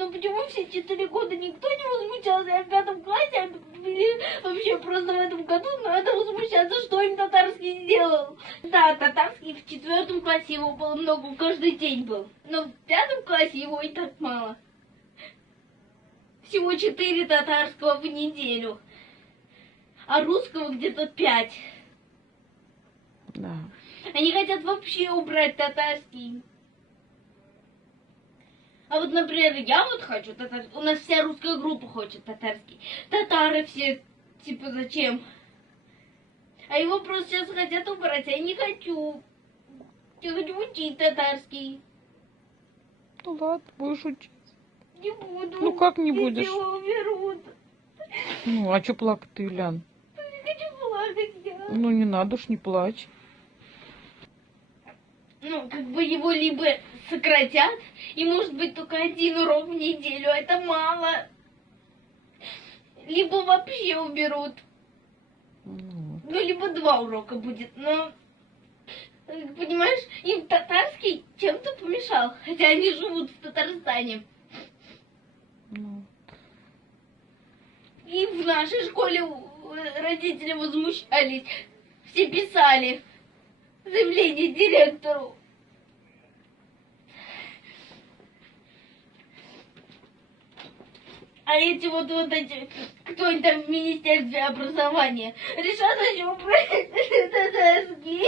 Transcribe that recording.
Ну почему все 4 года никто не возмущался, я в 5 классе, а вообще просто в этом году надо возмущаться, что им татарский сделал. Да, татарский в 4 классе его было много, каждый день был. Но в 5 классе его и так мало. Всего 4 татарского в неделю. А русского где-то 5. Да. Они хотят вообще убрать татарский. А вот, например, я вот хочу татарский. У нас вся русская группа хочет татарский. Татары все, типа, зачем? А его просто сейчас хотят убрать, а я не хочу. Я хочу учить татарский. Ну ладно, будешь учить. Не буду. Ну как не Если будешь? его уберут. Ну, а что плакать-то, Юлян? Не хочу плакать я. Ну не надо ж, не плачь. Ну, как бы его либо сократят, и может быть только 1 урок в неделю, это мало. Либо вообще уберут. Ну, Ну, либо 2 урока будет, но, понимаешь, им татарский чем-то помешал, хотя они живут в Татарстане. ну. И в нашей школе родители возмущались, все писали заявление директору. А эти вот эти, кто они там в Министерстве образования, решат, зачем убрать татарский.